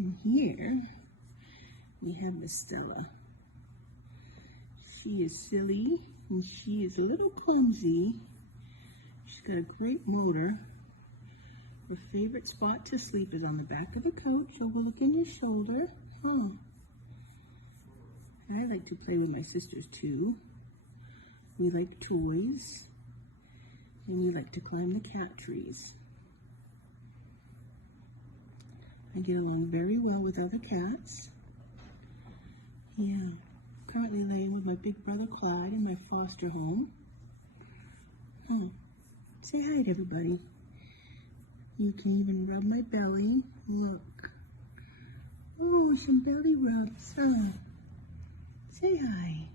And here we have Miss Stella. She is silly and she is a little clumsy. She's got a great motor. Her favorite spot to sleep is on the back of the couch, overlooking your shoulder. Huh. I like to play with my sisters too. We like toys, and we like to climb the cat trees. I get along very well with other cats. Yeah, currently laying with my big brother Clyde in my foster home. Huh. Say hi to everybody. You can even rub my belly. Look. Oh, some belly rubs. Huh. Say hi.